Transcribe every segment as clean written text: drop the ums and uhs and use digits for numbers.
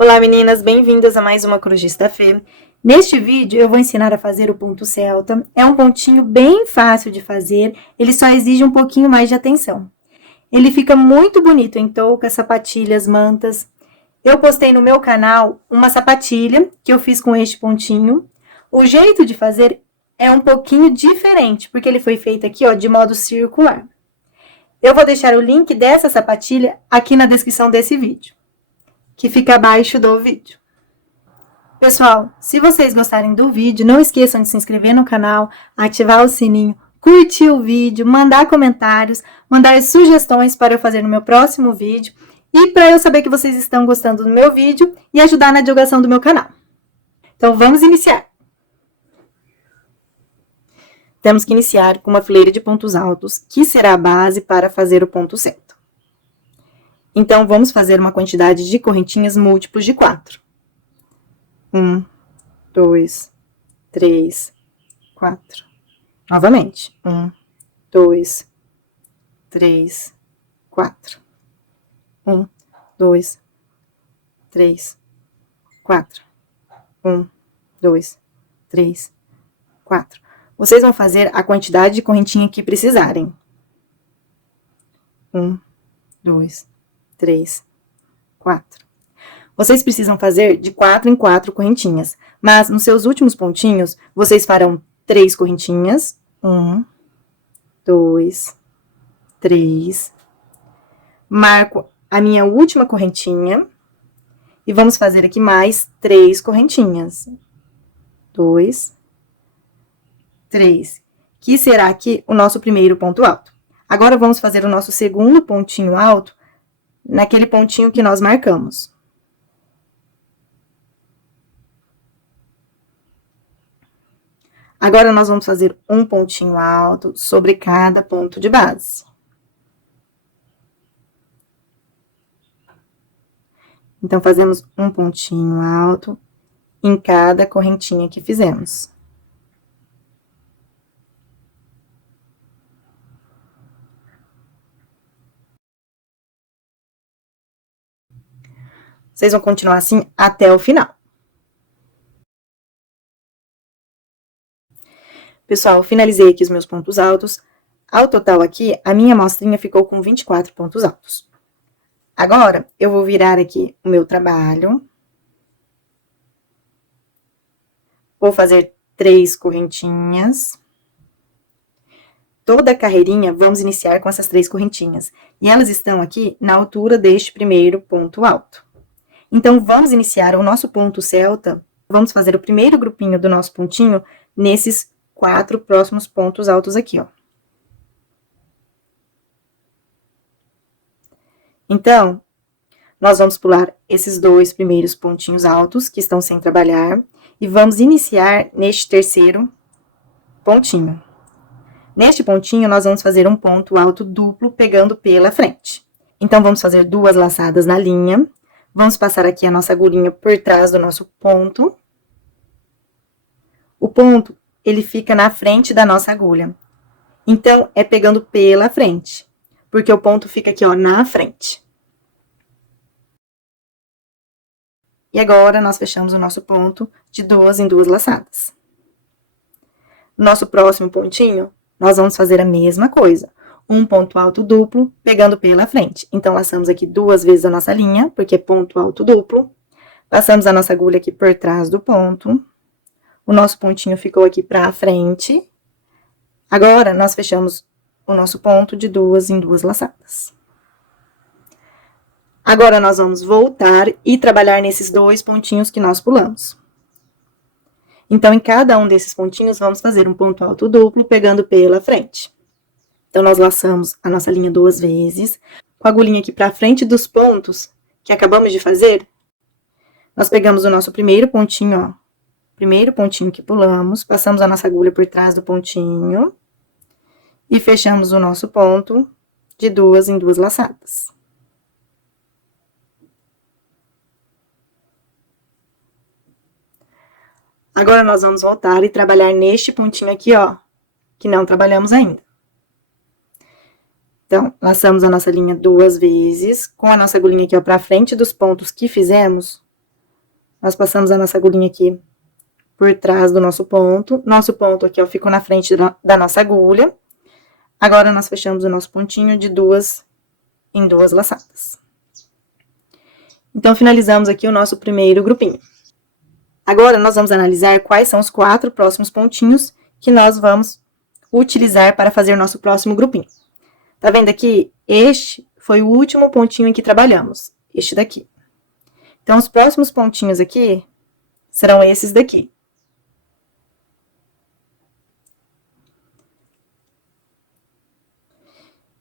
Olá meninas, bem-vindas a mais uma Cruzista Fê. Neste vídeo eu vou ensinar a fazer o ponto celta. É um pontinho bem fácil de fazer, ele só exige um pouquinho mais de atenção. Ele fica muito bonito em toucas, sapatilhas, mantas. Eu postei no meu canal uma sapatilha que eu fiz com este pontinho. O jeito de fazer é um pouquinho diferente, porque ele foi feito aqui, ó, de modo circular. Eu vou deixar o link dessa sapatilha aqui na descrição desse vídeo, que fica abaixo do vídeo. Pessoal, se vocês gostarem do vídeo, não esqueçam de se inscrever no canal, ativar o sininho, curtir o vídeo, mandar comentários, mandar sugestões para eu fazer no meu próximo vídeo e para eu saber que vocês estão gostando do meu vídeo e ajudar na divulgação do meu canal. Então, vamos iniciar. Temos que iniciar com uma fileira de pontos altos, que será a base para fazer o ponto celta. Então, vamos fazer uma quantidade de correntinhas múltiplos de 4. 1, 2, 3, 4. Novamente. 1, 2, 3, 4. 1, 2, 3, 4. 1, 2, 3, 4. Vocês vão fazer a quantidade de correntinha que precisarem. 1, 2, 3, 4. Vocês precisam fazer de 4 em 4 correntinhas, mas nos seus últimos pontinhos, vocês farão 3 correntinhas. 1, 2, 3. Marco a minha última correntinha e vamos fazer aqui mais 3 correntinhas. 2, 3, que será aqui o nosso primeiro ponto alto. Agora, vamos fazer o nosso segundo pontinho alto naquele pontinho que nós marcamos. Agora, nós vamos fazer um pontinho alto sobre cada ponto de base. Então, fazemos um pontinho alto em cada correntinha que fizemos. Vocês vão continuar assim até o final. Pessoal, finalizei aqui os meus pontos altos. Ao total aqui, a minha amostrinha ficou com 24 pontos altos. Agora, eu vou virar aqui o meu trabalho. Vou fazer 3 correntinhas. Toda a carreirinha, vamos iniciar com essas 3 correntinhas. E elas estão aqui na altura deste primeiro ponto alto. Então, vamos iniciar o nosso ponto celta. Vamos fazer o primeiro grupinho do nosso pontinho nesses 4 próximos pontos altos aqui, ó. Então, nós vamos pular esses 2 primeiros pontinhos altos que estão sem trabalhar e vamos iniciar neste terceiro pontinho. Neste pontinho, nós vamos fazer um ponto alto duplo pegando pela frente. Então, vamos fazer 2 laçadas na linha. Vamos passar aqui a nossa agulhinha por trás do nosso ponto. O ponto, ele fica na frente da nossa agulha. Então, é pegando pela frente, porque o ponto fica aqui, ó, na frente. E agora, nós fechamos o nosso ponto de 2 em 2 laçadas. Nosso próximo pontinho, nós vamos fazer a mesma coisa. Um ponto alto duplo, pegando pela frente. Então, laçamos aqui 2 vezes a nossa linha, porque é ponto alto duplo. Passamos a nossa agulha aqui por trás do ponto. O nosso pontinho ficou aqui pra frente. Agora, nós fechamos o nosso ponto de 2 em 2 laçadas. Agora, nós vamos voltar e trabalhar nesses 2 pontinhos que nós pulamos. Então, em cada um desses pontinhos, vamos fazer um ponto alto duplo, pegando pela frente. Então, nós laçamos a nossa linha 2 vezes, com a agulhinha aqui pra frente dos pontos que acabamos de fazer. Nós pegamos o nosso primeiro pontinho, ó, primeiro pontinho que pulamos, passamos a nossa agulha por trás do pontinho e fechamos o nosso ponto de 2 em 2 laçadas. Agora, nós vamos voltar e trabalhar neste pontinho aqui, ó, que não trabalhamos ainda. Então, laçamos a nossa linha 2 vezes, com a nossa agulhinha aqui, ó, pra frente dos pontos que fizemos, nós passamos a nossa agulhinha aqui por trás do nosso ponto. Nosso ponto aqui, ó, ficou na frente da nossa agulha. Agora, nós fechamos o nosso pontinho de 2 em 2 laçadas. Então, finalizamos aqui o nosso primeiro grupinho. Agora, nós vamos analisar quais são os 4 próximos pontinhos que nós vamos utilizar para fazer o nosso próximo grupinho. Tá vendo aqui? Este foi o último pontinho em que trabalhamos, este daqui. Então, os próximos pontinhos aqui serão esses daqui.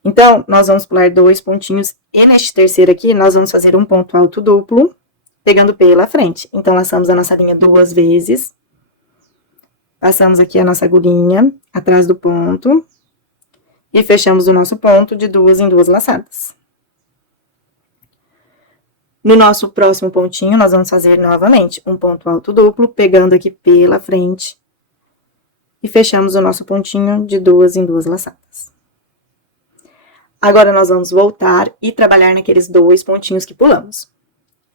Então, nós vamos pular 2 pontinhos e neste terceiro aqui, nós vamos fazer um ponto alto duplo, pegando pela frente. Então, laçamos a nossa linha 2 vezes. Passamos aqui a nossa agulhinha atrás do ponto. E fechamos o nosso ponto de 2 em 2 laçadas. No nosso próximo pontinho, nós vamos fazer novamente um ponto alto duplo, pegando aqui pela frente. E fechamos o nosso pontinho de 2 em 2 laçadas. Agora, nós vamos voltar e trabalhar naqueles 2 pontinhos que pulamos.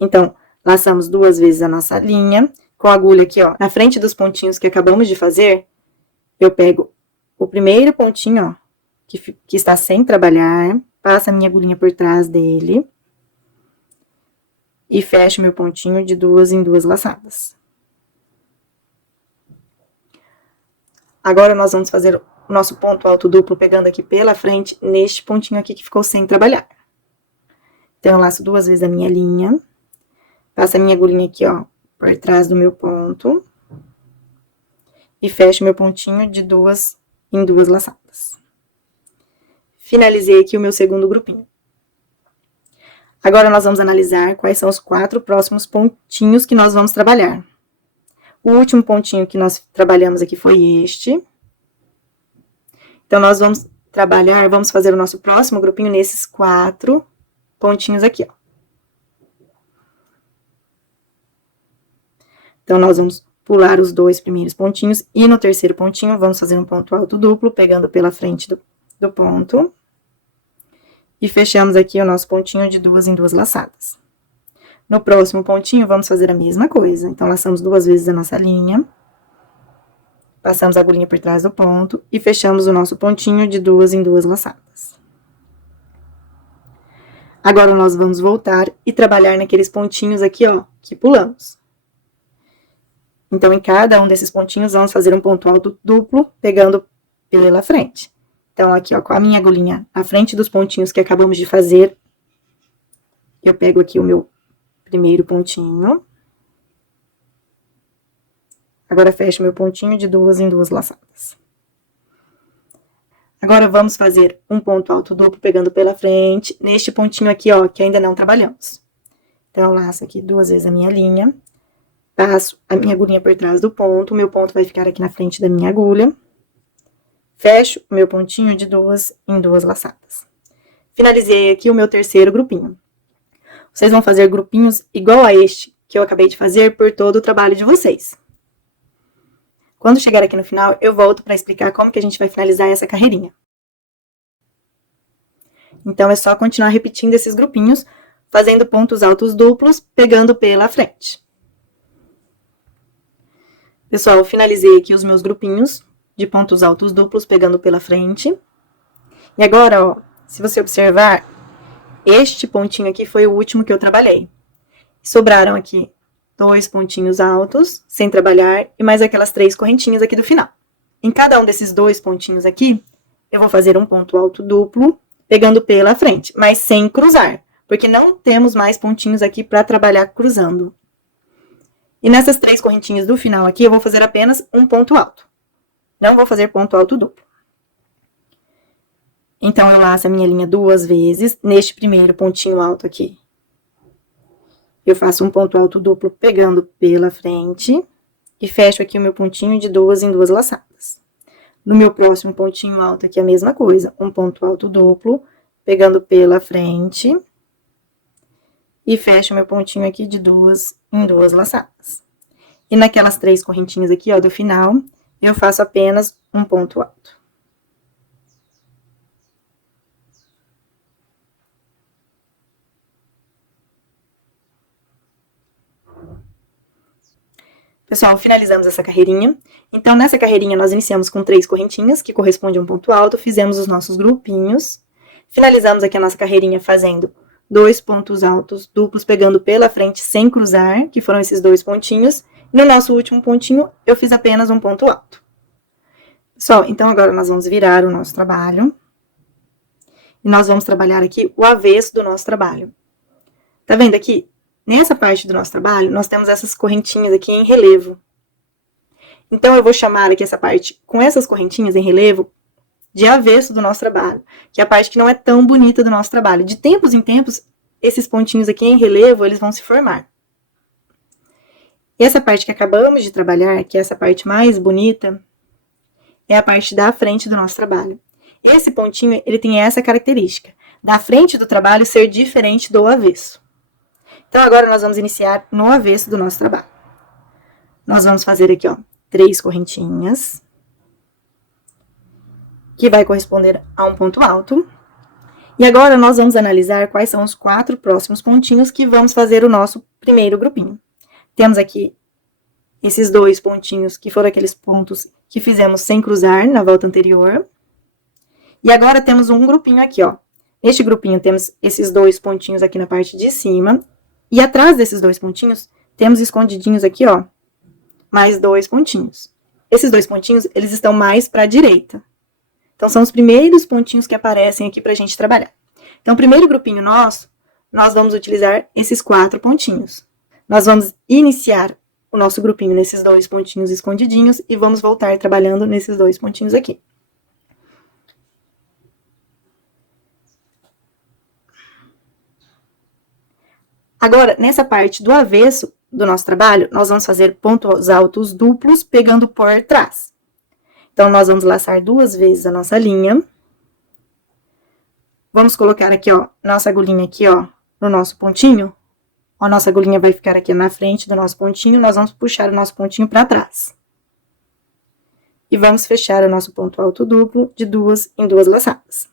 Então, laçamos 2 vezes a nossa linha, com a agulha aqui, ó, na frente dos pontinhos que acabamos de fazer, eu pego o primeiro pontinho, ó, que está sem trabalhar, passo a minha agulhinha por trás dele, e fecho meu pontinho de 2 em 2 laçadas. Agora, nós vamos fazer o nosso ponto alto duplo, pegando aqui pela frente, neste pontinho aqui que ficou sem trabalhar. Então, eu laço 2 vezes a minha linha, passo a minha agulhinha aqui, ó, por trás do meu ponto, e fecho meu pontinho de 2 em 2 laçadas. Finalizei aqui o meu segundo grupinho. Agora, nós vamos analisar quais são os 4 próximos pontinhos que nós vamos trabalhar. O último pontinho que nós trabalhamos aqui foi este. Então, nós vamos trabalhar, vamos fazer o nosso próximo grupinho nesses 4 pontinhos aqui, ó. Então, nós vamos pular os 2 primeiros pontinhos e no terceiro pontinho, vamos fazer um ponto alto duplo, pegando pela frente do ponto. E fechamos aqui o nosso pontinho de 2 em 2 laçadas. No próximo pontinho, vamos fazer a mesma coisa. Então, laçamos 2 vezes a nossa linha. Passamos a agulhinha por trás do ponto e fechamos o nosso pontinho de 2 em 2 laçadas. Agora, nós vamos voltar e trabalhar naqueles pontinhos aqui, ó, que pulamos. Então, em cada um desses pontinhos, vamos fazer um ponto alto duplo, pegando pela frente. Então, aqui, ó, com a minha agulhinha à frente dos pontinhos que acabamos de fazer, eu pego aqui o meu primeiro pontinho. Agora, fecho meu pontinho de 2 em 2 laçadas. Agora, vamos fazer um ponto alto duplo, pegando pela frente, neste pontinho aqui, ó, que ainda não trabalhamos. Então, eu laço aqui 2 vezes a minha linha, passo a minha agulhinha por trás do ponto, o meu ponto vai ficar aqui na frente da minha agulha. Fecho o meu pontinho de 2 em 2 laçadas. Finalizei aqui o meu terceiro grupinho. Vocês vão fazer grupinhos igual a este que eu acabei de fazer por todo o trabalho de vocês. Quando chegar aqui no final, eu volto para explicar como que a gente vai finalizar essa carreirinha. Então, é só continuar repetindo esses grupinhos, fazendo pontos altos duplos, pegando pela frente. Pessoal, eu finalizei aqui os meus grupinhos de pontos altos duplos, pegando pela frente. E agora, ó, se você observar, este pontinho aqui foi o último que eu trabalhei. Sobraram aqui 2 pontinhos altos, sem trabalhar, e mais aquelas 3 correntinhas aqui do final. Em cada um desses 2 pontinhos aqui, eu vou fazer um ponto alto duplo, pegando pela frente, mas sem cruzar, porque não temos mais pontinhos aqui para trabalhar cruzando. E nessas 3 correntinhas do final aqui, eu vou fazer apenas um ponto alto. Não vou fazer ponto alto duplo. Então, eu laço a minha linha 2 vezes, neste primeiro pontinho alto aqui. Eu faço um ponto alto duplo pegando pela frente e fecho aqui o meu pontinho de 2 em 2 laçadas. No meu próximo pontinho alto aqui, a mesma coisa, um ponto alto duplo, pegando pela frente e fecho meu pontinho aqui de 2 em 2 laçadas. E naquelas 3 correntinhas aqui, ó, do final, eu faço apenas um ponto alto. Pessoal, finalizamos essa carreirinha. Então, nessa carreirinha, nós iniciamos com 3 correntinhas, que correspondem a um ponto alto, fizemos os nossos grupinhos. Finalizamos aqui a nossa carreirinha fazendo 2 pontos altos duplos, pegando pela frente sem cruzar, que foram esses 2 pontinhos. No nosso último pontinho, eu fiz apenas um ponto alto. Pessoal, então agora nós vamos virar o nosso trabalho. E nós vamos trabalhar aqui o avesso do nosso trabalho. Tá vendo aqui? Nessa parte do nosso trabalho, nós temos essas correntinhas aqui em relevo. Então, eu vou chamar aqui essa parte, com essas correntinhas em relevo, de avesso do nosso trabalho, que é a parte que não é tão bonita do nosso trabalho. De tempos em tempos, esses pontinhos aqui em relevo, eles vão se formar. E essa parte que acabamos de trabalhar, que é essa parte mais bonita, é a parte da frente do nosso trabalho. Esse pontinho, ele tem essa característica, da frente do trabalho ser diferente do avesso. Então, agora nós vamos iniciar no avesso do nosso trabalho. Nós vamos fazer aqui, ó, 3 correntinhas, que vai corresponder a um ponto alto. E agora nós vamos analisar quais são os 4 próximos pontinhos que vamos fazer o nosso primeiro grupinho. Temos aqui esses 2 pontinhos, que foram aqueles pontos que fizemos sem cruzar na volta anterior. E agora temos um grupinho aqui, ó. Neste grupinho temos esses 2 pontinhos aqui na parte de cima. E atrás desses 2 pontinhos, temos escondidinhos aqui, ó, mais 2 pontinhos. Esses 2 pontinhos, eles estão mais para a direita. Então, são os primeiros pontinhos que aparecem aqui para a gente trabalhar. Então, o primeiro grupinho nosso, nós vamos utilizar esses 4 pontinhos. Nós vamos iniciar o nosso grupinho nesses 2 pontinhos escondidinhos e vamos voltar trabalhando nesses 2 pontinhos aqui. Agora, nessa parte do avesso do nosso trabalho, nós vamos fazer pontos altos duplos pegando por trás. Então, nós vamos laçar 2 vezes a nossa linha. Vamos colocar aqui, ó, nossa agulhinha aqui, ó, no nosso pontinho. A nossa agulhinha vai ficar aqui na frente do nosso pontinho, nós vamos puxar o nosso pontinho para trás. E vamos fechar o nosso ponto alto duplo de 2 em 2 laçadas.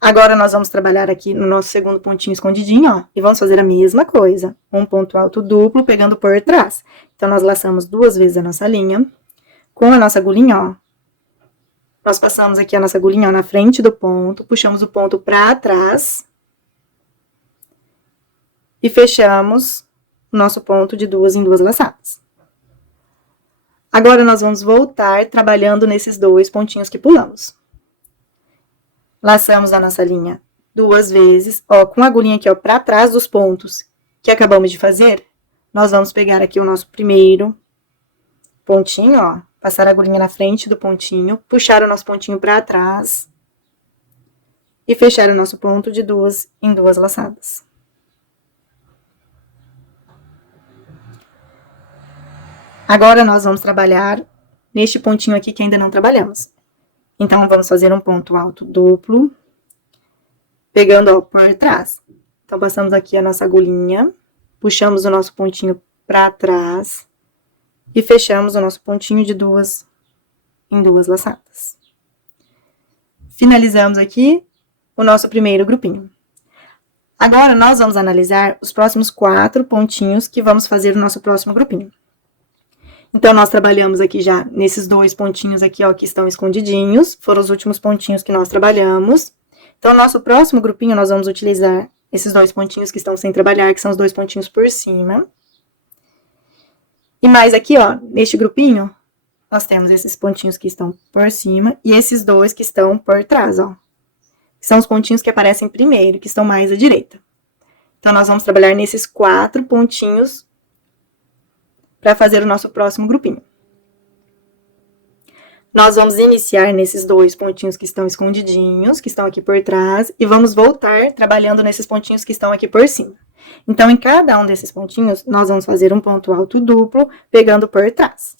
Agora, nós vamos trabalhar aqui no nosso segundo pontinho escondidinho, ó, e vamos fazer a mesma coisa. Um ponto alto duplo pegando por trás. Então, nós laçamos 2 vezes a nossa linha. Com a nossa agulhinha, ó, nós passamos aqui a nossa agulhinha, ó, na frente do ponto, puxamos o ponto pra trás. E fechamos o nosso ponto de 2 em 2 laçadas. Agora, nós vamos voltar trabalhando nesses 2 pontinhos que pulamos. Laçamos a nossa linha 2 vezes, ó, com a agulhinha aqui, ó, pra trás dos pontos que acabamos de fazer, nós vamos pegar aqui o nosso primeiro pontinho, ó, passar a agulhinha na frente do pontinho, puxar o nosso pontinho pra trás e fechar o nosso ponto de 2 em 2 laçadas. Agora, nós vamos trabalhar neste pontinho aqui que ainda não trabalhamos. Então, vamos fazer um ponto alto duplo, pegando, ó, por trás. Então, passamos aqui a nossa agulhinha, puxamos o nosso pontinho pra trás e fechamos o nosso pontinho de 2 em 2 laçadas. Finalizamos aqui o nosso primeiro grupinho. Agora, nós vamos analisar os próximos 4 pontinhos que vamos fazer no nosso próximo grupinho. Então, nós trabalhamos aqui já nesses 2 pontinhos aqui, ó, que estão escondidinhos. Foram os últimos pontinhos que nós trabalhamos. Então, nosso próximo grupinho, nós vamos utilizar esses 2 pontinhos que estão sem trabalhar, que são os 2 pontinhos por cima. E mais aqui, ó, neste grupinho, nós temos esses pontinhos que estão por cima e esses 2 que estão por trás, ó. São os pontinhos que aparecem primeiro, que estão mais à direita. Então, nós vamos trabalhar nesses 4 pontinhos para fazer o nosso próximo grupinho. Nós vamos iniciar nesses 2 pontinhos que estão escondidinhos, que estão aqui por trás, e vamos voltar trabalhando nesses pontinhos que estão aqui por cima. Então, em cada um desses pontinhos, nós vamos fazer um ponto alto duplo, pegando por trás.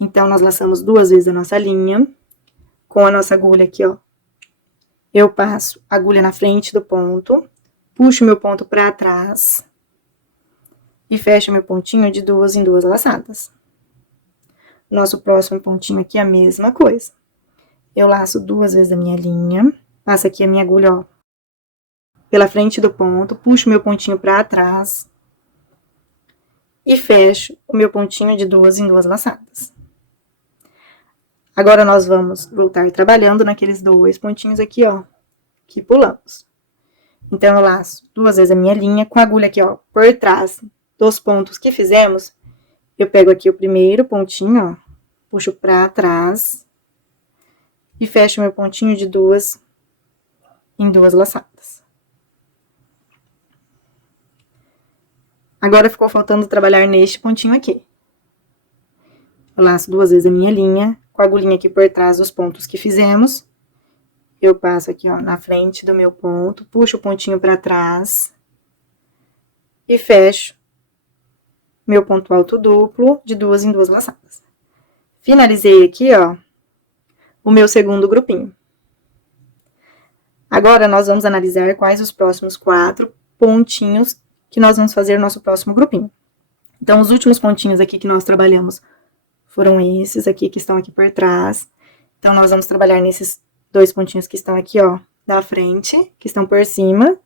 Então, nós laçamos 2 vezes a nossa linha, com a nossa agulha aqui, ó. Eu passo a agulha na frente do ponto, puxo meu ponto para trás, e fecho meu pontinho de 2 em 2 laçadas. Nosso próximo pontinho aqui é a mesma coisa. Eu laço 2 vezes a minha linha, passo aqui a minha agulha, ó, pela frente do ponto, puxo meu pontinho pra trás, e fecho o meu pontinho de 2 em 2 laçadas. Agora, nós vamos voltar trabalhando naqueles 2 pontinhos aqui, ó, que pulamos. Então, eu laço 2 vezes a minha linha, com a agulha aqui, ó, por trás dos pontos que fizemos, eu pego aqui o primeiro pontinho, ó, puxo pra trás e fecho meu pontinho de 2 em 2 laçadas. Agora, ficou faltando trabalhar neste pontinho aqui. Eu laço 2 vezes a minha linha, com a agulhinha aqui por trás dos pontos que fizemos. Eu passo aqui, ó, na frente do meu ponto, puxo o pontinho pra trás e fecho meu ponto alto duplo de 2 em 2 laçadas. Finalizei aqui, ó, o meu segundo grupinho. Agora, nós vamos analisar quais os próximos 4 pontinhos que nós vamos fazer no nosso próximo grupinho. Então, os últimos pontinhos aqui que nós trabalhamos foram esses aqui que estão aqui por trás. Então, nós vamos trabalhar nesses 2 pontinhos que estão aqui, ó, da frente, que estão por cima.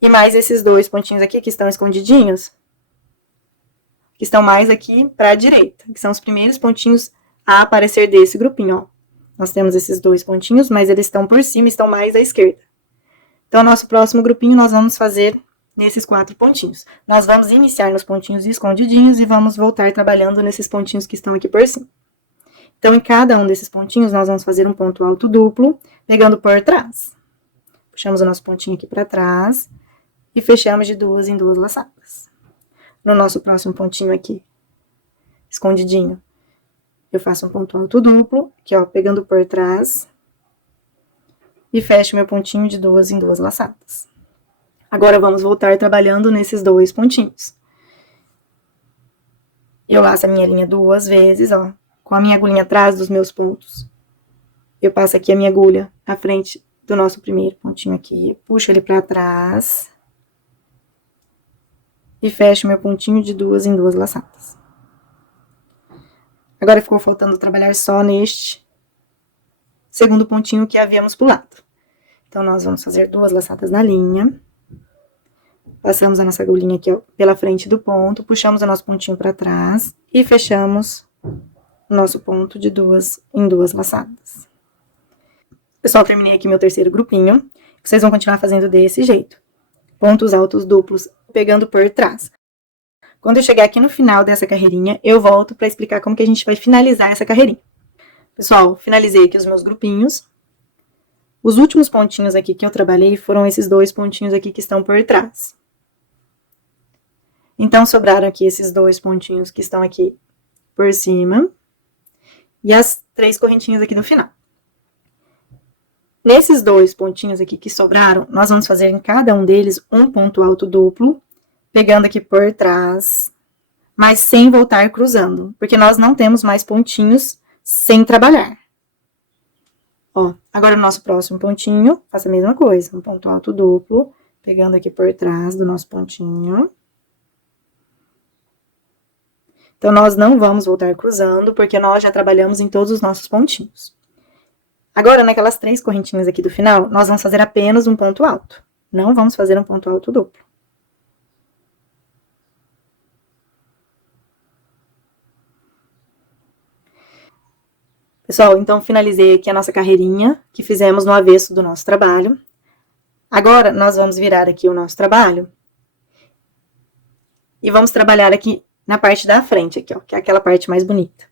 E mais esses 2 pontinhos aqui que estão escondidinhos, que estão mais aqui pra direita, que são os primeiros pontinhos a aparecer desse grupinho, ó. Nós temos esses 2 pontinhos, mas eles estão por cima, estão mais à esquerda. Então, nosso próximo grupinho, nós vamos fazer nesses 4 pontinhos. Nós vamos iniciar nos pontinhos escondidinhos e vamos voltar trabalhando nesses pontinhos que estão aqui por cima. Então, em cada um desses pontinhos, nós vamos fazer um ponto alto duplo, pegando por trás. Puxamos o nosso pontinho aqui pra trás e fechamos de 2 em 2 laçadas. No nosso próximo pontinho aqui, escondidinho, eu faço um ponto alto duplo, aqui, ó, pegando por trás, e fecho meu pontinho de 2 em 2 laçadas. Agora, vamos voltar trabalhando nesses 2 pontinhos. Eu laço a minha linha 2 vezes, ó, com a minha agulhinha atrás dos meus pontos. Eu passo aqui a minha agulha na frente do nosso primeiro pontinho aqui, puxo ele pra trás e fecho meu pontinho de 2 em 2 laçadas. Agora, ficou faltando trabalhar só neste segundo pontinho que havíamos pulado. Então, nós vamos fazer 2 laçadas na linha. Passamos a nossa agulhinha aqui, ó, pela frente do ponto, puxamos o nosso pontinho pra trás e fechamos o nosso ponto de 2 em 2 laçadas. Pessoal, terminei aqui meu terceiro grupinho. Vocês vão continuar fazendo desse jeito. Pontos altos duplos, pegando por trás. Quando eu chegar aqui no final dessa carreirinha, eu volto para explicar como que a gente vai finalizar essa carreirinha. Pessoal, finalizei aqui os meus grupinhos. Os últimos pontinhos aqui que eu trabalhei foram esses 2 pontinhos aqui que estão por trás. Então, sobraram aqui esses 2 pontinhos que estão aqui por cima. E as 3 correntinhas aqui no final. Nesses 2 pontinhos aqui que sobraram, nós vamos fazer em cada um deles um ponto alto duplo, pegando aqui por trás, mas sem voltar cruzando, porque nós não temos mais pontinhos sem trabalhar. Ó, agora o nosso próximo pontinho, faça a mesma coisa, um ponto alto duplo, pegando aqui por trás do nosso pontinho. Então, nós não vamos voltar cruzando, porque nós já trabalhamos em todos os nossos pontinhos. Agora, naquelas 3 correntinhas aqui do final, nós vamos fazer apenas um ponto alto. Não vamos fazer um ponto alto duplo. Pessoal, então, finalizei aqui a nossa carreirinha, que fizemos no avesso do nosso trabalho. Agora, nós vamos virar aqui o nosso trabalho. E vamos trabalhar aqui na parte da frente, aqui, ó, que é aquela parte mais bonita.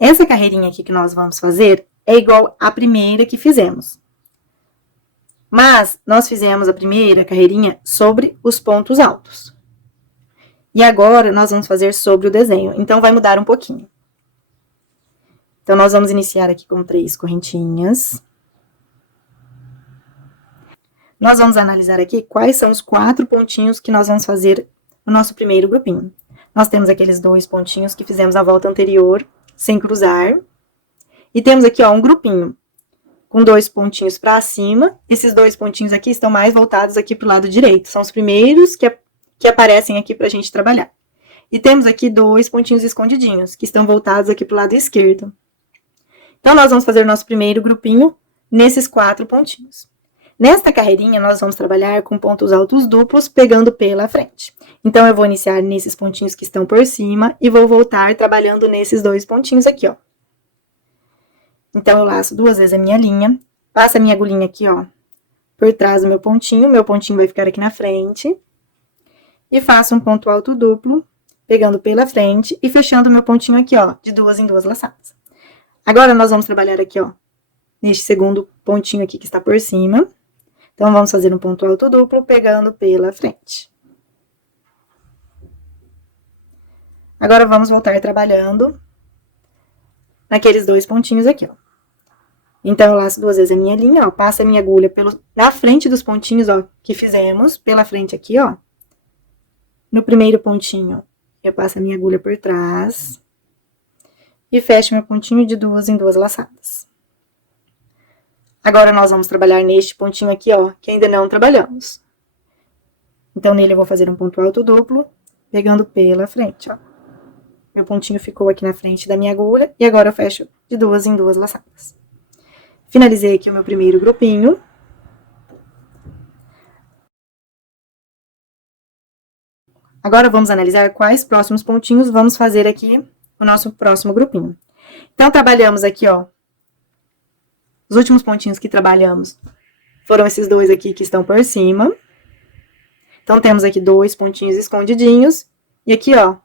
Essa carreirinha aqui que nós vamos fazer é igual à primeira que fizemos. Mas, nós fizemos a primeira carreirinha sobre os pontos altos. E agora, nós vamos fazer sobre o desenho. Então, vai mudar um pouquinho. Então, nós vamos iniciar aqui com 3 correntinhas. Nós vamos analisar aqui quais são os 4 pontinhos que nós vamos fazer no nosso primeiro grupinho. Nós temos aqueles 2 pontinhos que fizemos a volta anterior, sem cruzar. E temos aqui, ó, um grupinho com 2 pontinhos pra cima. Esses 2 pontinhos aqui estão mais voltados aqui pro lado direito. São os primeiros que aparecem aqui pra gente trabalhar. E temos aqui 2 pontinhos escondidinhos, que estão voltados aqui pro lado esquerdo. Então, nós vamos fazer o nosso primeiro grupinho nesses 4 pontinhos. Nesta carreirinha, nós vamos trabalhar com pontos altos duplos, pegando pela frente. Então, eu vou iniciar nesses pontinhos que estão por cima e vou voltar trabalhando nesses 2 pontinhos aqui, ó. Então, eu laço 2 vezes a minha linha, passo a minha agulhinha aqui, ó, por trás do meu pontinho vai ficar aqui na frente, e faço um ponto alto duplo, pegando pela frente e fechando o meu pontinho aqui, ó, de 2 em 2 laçadas. Agora, nós vamos trabalhar aqui, ó, neste segundo pontinho aqui que está por cima. Então, vamos fazer um ponto alto duplo, pegando pela frente. Agora, vamos voltar trabalhando naqueles 2 pontinhos aqui, ó. Então, eu laço 2 vezes a minha linha, ó, passo a minha agulha na frente dos pontinhos, ó, que fizemos, pela frente aqui, ó. No primeiro pontinho, eu passo a minha agulha por trás e fecho meu pontinho de 2 em 2 laçadas. Agora, nós vamos trabalhar neste pontinho aqui, ó, que ainda não trabalhamos. Então, nele eu vou fazer um ponto alto duplo, pegando pela frente, ó. Meu pontinho ficou aqui na frente da minha agulha, e agora eu fecho de 2 em 2 laçadas. Finalizei aqui o meu primeiro grupinho. Agora, vamos analisar quais próximos pontinhos vamos fazer aqui o nosso próximo grupinho. Então, trabalhamos aqui, ó, os últimos pontinhos que trabalhamos foram esses 2 aqui que estão por cima. Então, temos aqui 2 pontinhos escondidinhos. E aqui, ó,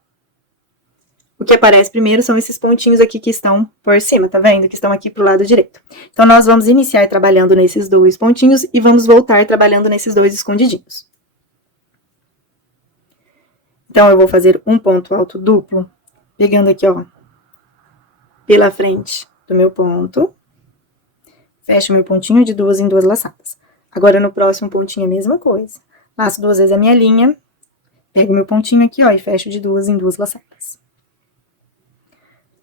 o que aparece primeiro são esses pontinhos aqui que estão por cima, tá vendo? Que estão aqui pro lado direito. Então, nós vamos iniciar trabalhando nesses 2 pontinhos e vamos voltar trabalhando nesses 2 escondidinhos. Então, eu vou fazer um ponto alto duplo, pegando aqui, ó, pela frente do meu ponto. Fecho meu pontinho de 2 em 2 laçadas. Agora, no próximo pontinho, a mesma coisa. Laço 2 vezes a minha linha, pego meu pontinho aqui, ó, e fecho de 2 em 2 laçadas.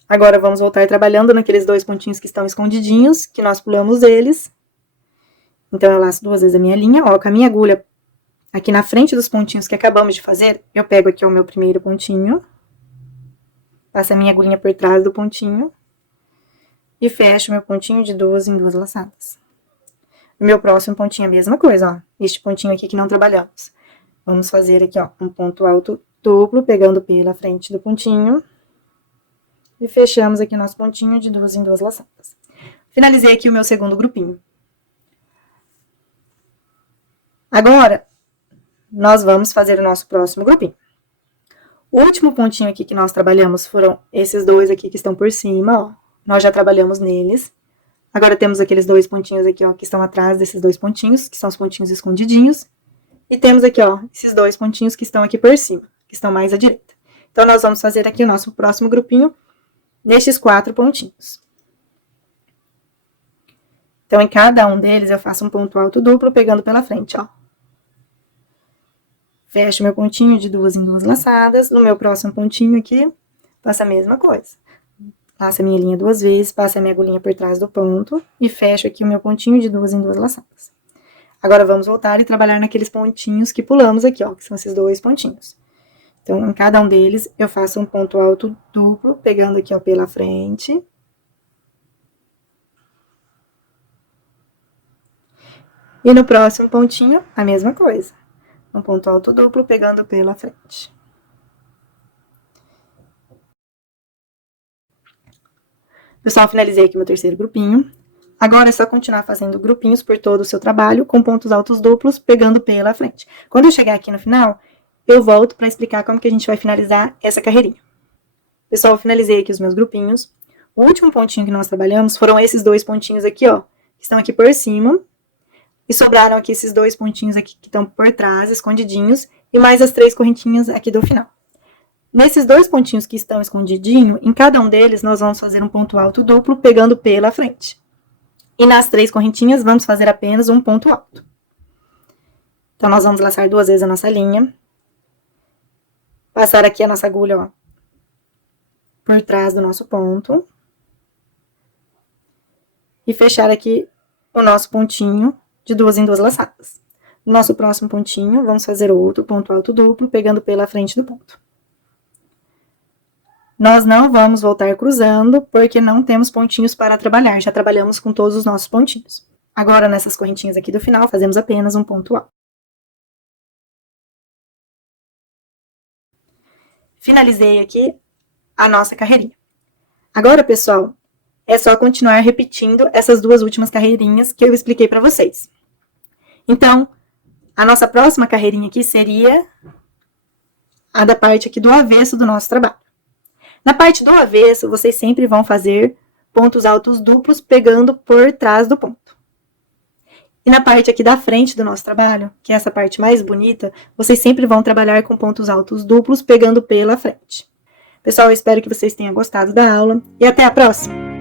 Agora, vamos voltar trabalhando naqueles 2 pontinhos que estão escondidinhos, que nós pulamos eles. Então, eu laço 2 vezes a minha linha, ó, com a minha agulha aqui na frente dos pontinhos que acabamos de fazer, eu pego aqui, ó, o meu primeiro pontinho, passo a minha agulhinha por trás do pontinho, e fecho meu pontinho de 2 em 2 laçadas. No meu próximo pontinho, a mesma coisa, ó. Este pontinho aqui que não trabalhamos. Vamos fazer aqui, ó, um ponto alto duplo, pegando pela frente do pontinho. E fechamos aqui nosso pontinho de 2 em 2 laçadas. Finalizei aqui o meu segundo grupinho. Agora, nós vamos fazer o nosso próximo grupinho. O último pontinho aqui que nós trabalhamos foram esses 2 aqui que estão por cima, ó. Nós já trabalhamos neles. Agora, temos aqueles 2 pontinhos aqui, ó, que estão atrás desses 2 pontinhos, que são os pontinhos escondidinhos. E temos aqui, ó, esses 2 pontinhos que estão aqui por cima, que estão mais à direita. Então, nós vamos fazer aqui o nosso próximo grupinho nestes 4 pontinhos. Então, em cada um deles, eu faço um ponto alto duplo, pegando pela frente, ó. Fecho meu pontinho de 2 em 2 laçadas. No meu próximo pontinho aqui, faço a mesma coisa. Laço a minha linha 2 vezes, passo a minha agulhinha por trás do ponto e fecho aqui o meu pontinho de 2 em 2 laçadas. Agora, vamos voltar e trabalhar naqueles pontinhos que pulamos aqui, ó, que são esses 2 pontinhos. Então, em cada um deles, eu faço um ponto alto duplo, pegando aqui, ó, pela frente. E no próximo pontinho, a mesma coisa. Um ponto alto duplo, pegando pela frente. Pessoal, finalizei aqui meu terceiro grupinho. Agora é só continuar fazendo grupinhos por todo o seu trabalho, com pontos altos duplos, pegando pela frente. Quando eu chegar aqui no final, eu volto para explicar como que a gente vai finalizar essa carreirinha. Pessoal, eu finalizei aqui os meus grupinhos. O último pontinho que nós trabalhamos foram esses 2 pontinhos aqui, ó, que estão aqui por cima. E sobraram aqui esses 2 pontinhos aqui que estão por trás, escondidinhos, e mais as 3 correntinhas aqui do final. Nesses 2 pontinhos que estão escondidinhos, em cada um deles, nós vamos fazer um ponto alto duplo, pegando pela frente. E nas 3 correntinhas, vamos fazer apenas um ponto alto. Então, nós vamos laçar 2 vezes a nossa linha. Passar aqui a nossa agulha, ó, por trás do nosso ponto. E fechar aqui o nosso pontinho de 2 em 2 laçadas. No nosso próximo pontinho, vamos fazer outro ponto alto duplo, pegando pela frente do ponto. Nós não vamos voltar cruzando, porque não temos pontinhos para trabalhar, já trabalhamos com todos os nossos pontinhos. Agora, nessas correntinhas aqui do final, fazemos apenas um ponto alto. Finalizei aqui a nossa carreirinha. Agora, pessoal, é só continuar repetindo essas duas últimas carreirinhas que eu expliquei para vocês. Então, a nossa próxima carreirinha aqui seria a da parte aqui do avesso do nosso trabalho. Na parte do avesso, vocês sempre vão fazer pontos altos duplos pegando por trás do ponto. E na parte aqui da frente do nosso trabalho, que é essa parte mais bonita, vocês sempre vão trabalhar com pontos altos duplos pegando pela frente. Pessoal, eu espero que vocês tenham gostado da aula e até a próxima!